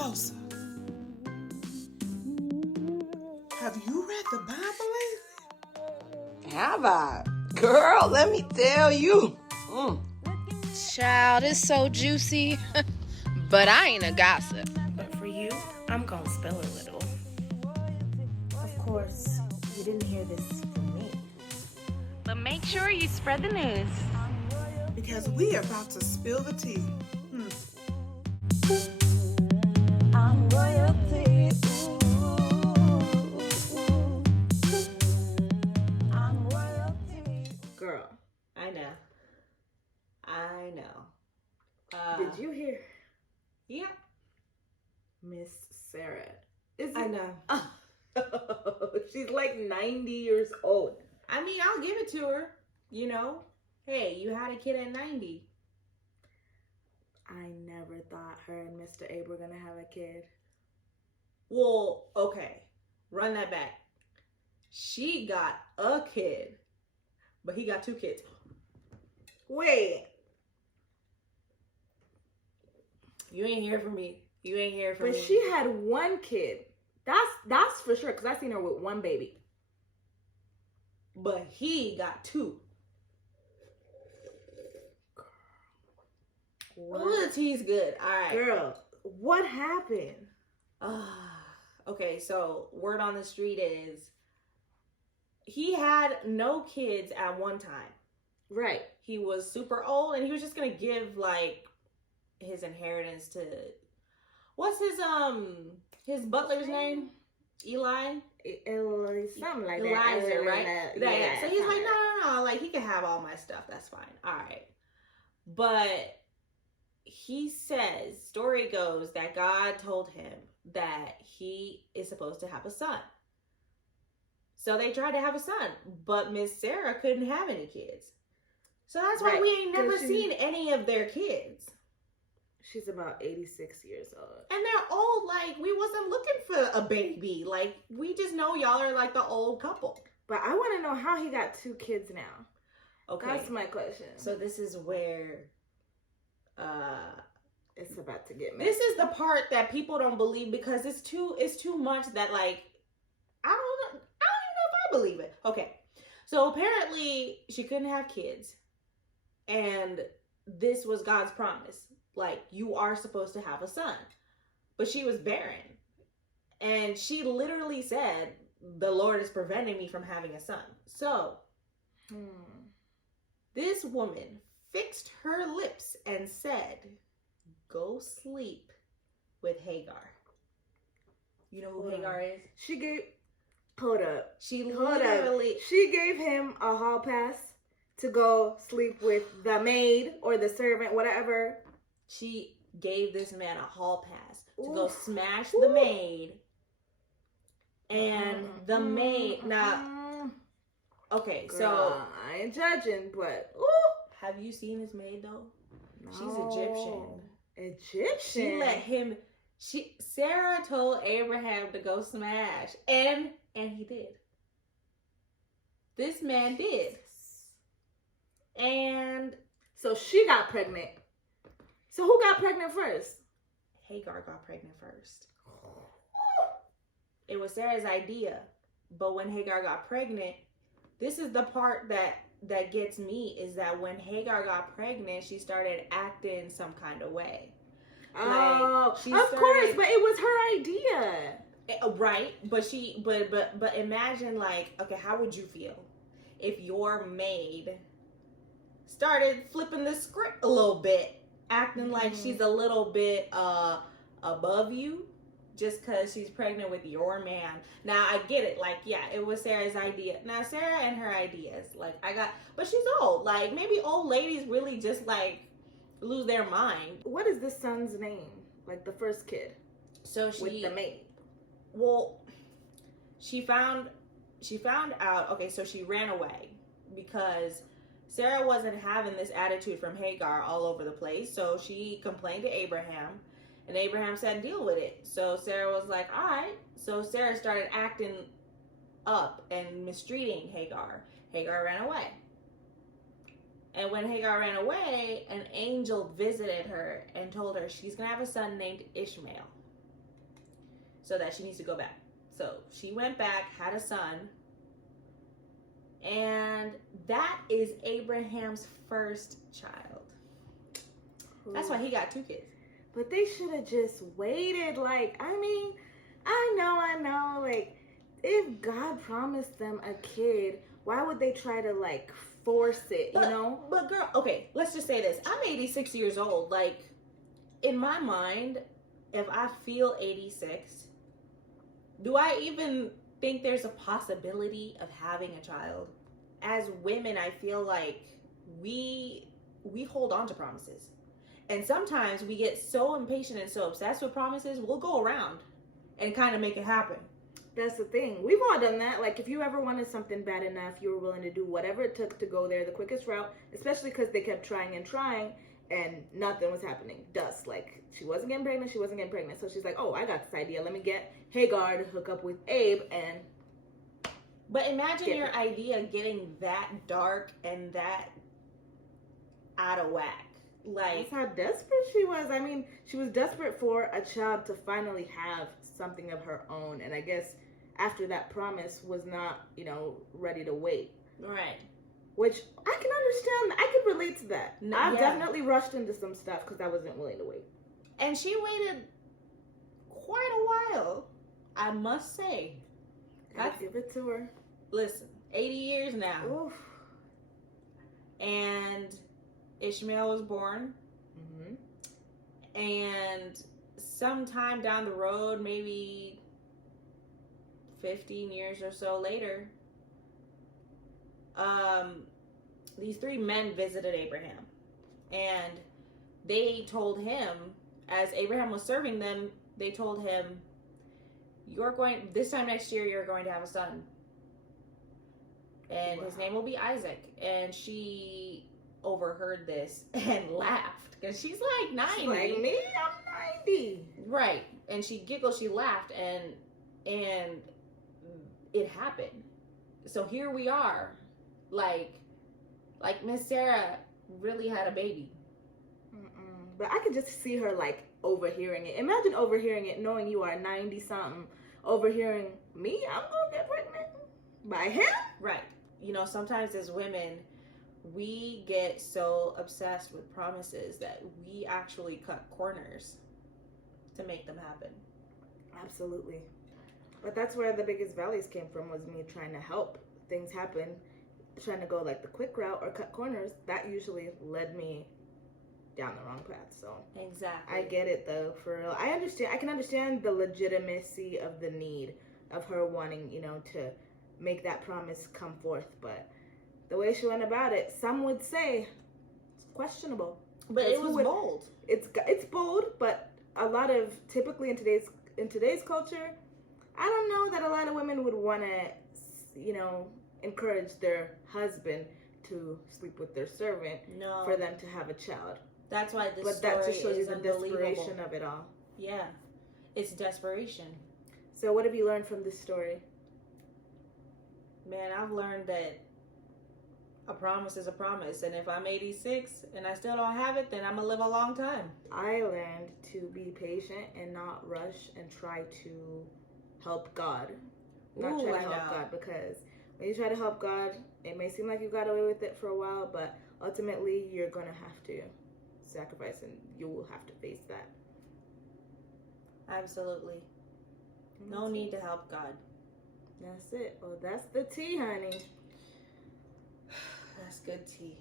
closer. Have you read the Bible lately? Have I? Girl, let me tell you. Child, it's so juicy. But I ain't a gossip. But for you, I'm gonna spill a little. Of course, you didn't hear this from me. But make sure you spread the news. Because we are about to spill the tea. I'm royalty. I'm royalty. Girl, I know. Did you hear? Yeah. Miss Sarah. I know. She's like 90 years old. I mean, I'll give it to her. You know, hey, you had a kid at 90. I never thought her and Mr. Abe were gonna have a kid. Well, okay. Run that back. She got a kid, but he got 2 kids. Wait. You ain't hear from me. But she had 1 kid. That's for sure, because I seen her with 1 baby. But he got 2. Oh, the tea's good. All right. Girl, what happened? Okay, so word on the street is he had no kids at one time. Right. He was super old and he was just going to give like his inheritance to what's his butler's name? Eli? Something like that. Eliza, right? Yeah. So he's like, no, like he can have all my stuff. That's fine. All right. But he says, story goes that God told him that he is supposed to have a son. So they tried to have a son, but Miss Sarah couldn't have any kids. So that's why we ain't never seen any of their kids. She's about 86 years old. And they're old, like, we wasn't looking for a baby. Like, we just know y'all are like the old couple. But I want to know how he got 2 kids now. Okay. That's my question. So this is where it's about to get messy. This is the part that people don't believe because it's too much that, like, I don't even know if I believe it. Okay. So apparently she couldn't have kids. And this was God's promise. Like, you are supposed to have a son. But she was barren. And she literally said, the Lord is preventing me from having a son. So, this woman fixed her lips and said, go sleep with Hagar. You know who Hagar is? She gave... Hold up. She gave him a hall pass to go sleep with the maid or the servant, whatever. She gave this man a hall pass to go smash the maid. And the maid... Now, okay, Girl, so... I ain't judging, but... Have you seen his maid, though? No. She's Egyptian. Egyptian? She let him... Sarah told Abraham to go smash. And he did. This man did. And... So she got pregnant. So who got pregnant first? Hagar got pregnant first. It was Sarah's idea. But when Hagar got pregnant, this is the part that gets me, is that when Hagar got pregnant, she started acting some kind of way. Oh, of course, but it was her idea. Right, but imagine, like, okay, how would you feel if your maid started flipping the script a little bit, acting like she's a little bit above you just because she's pregnant with your man? Now, I get it. Like, yeah, it was Sarah's idea. Now, Sarah and her ideas, like, but she's old. Like, maybe old ladies really just, like, lose their mind. What is this son's name? Like, the first kid. So she... With the maid. Well, she found out, okay, so she ran away because Sarah wasn't having this attitude from Hagar all over the place. So she complained to Abraham, and Abraham said, deal with it. So Sarah was like, all right. So Sarah started acting up and mistreating Hagar. Hagar ran away. And when Hagar ran away, an angel visited her and told her she's going to have a son named Ishmael. so that she needs to go back. So she went back, had a son, and that is Abraham's first child. That's why he got 2 kids. But they should have just waited. Like, I mean, I know. Like, if God promised them a kid, why would they try to, like, force it, you know? But girl, okay, let's just say this. I'm 86 years old. Like, in my mind, if I feel 86, do I even think there's a possibility of having a child? As women, I feel like we hold on to promises. And sometimes we get so impatient and so obsessed with promises, we'll go around and kind of make it happen. That's the thing. We've all done that. Like, if you ever wanted something bad enough, you were willing to do whatever it took to go there the quickest route, especially because they kept trying and nothing was happening. Dust. Like, she wasn't getting pregnant. So she's like, oh, I got this idea. Let me get Hagar to hook up with Abe and... But imagine your idea getting that dark and that out of whack. Like, that's how desperate she was. I mean, she was desperate for a child to finally have something of her own. And I guess after that promise was not, ready to wait. Right. Which I can understand. I could relate to that. I've definitely rushed into some stuff because I wasn't willing to wait. And she waited quite a while, I must say. Gotta give it to her. Listen, 80 years now. Oof. And Ishmael was born. Mm-hmm. And sometime down the road, maybe 15 years or so later, these 3 men visited Abraham. And they told him, as Abraham was serving them, they told him, this time next year, you're going to have a son. And his name will be Isaac. And she overheard this and laughed. Because she's like 90. She's like, me? I'm 90. Right. And she giggled, she laughed, and it happened. So here we are. Like Miss Sarah really had a baby. But I could just see her, like, overhearing it. Imagine overhearing it, knowing you are 90-something. Overhearing, me? I'm going to get pregnant? By him? Right. Sometimes as women, we get so obsessed with promises that we actually cut corners to make them happen. Absolutely. But that's where the biggest valleys came from, was me trying to help things happen, trying to go like the quick route or cut corners. That usually led me down the wrong path. So exactly, I get it though, for real. I can understand the legitimacy of the need of her wanting, to make that promise come forth, but the way she went about it, some would say it's questionable. But it was bold. It's bold, but a lot of, typically in today's culture, I don't know that a lot of women would want to, encourage their husband to sleep with their servant for them to have a child. That's why this story that just shows you the desperation of it all. Yeah, it's desperation. So what have you learned from this story? Man, I've learned that a promise is a promise, and if I'm 86 and I still don't have it, then I'm gonna live a long time. I learned to be patient and not rush and try to help God. Not try to help God, because when you try to help God, it may seem like you got away with it for a while, but ultimately you're gonna have to sacrifice, and you will have to face that. Absolutely. No need to help God. That's it. Well, that's the tea, honey. That's good tea.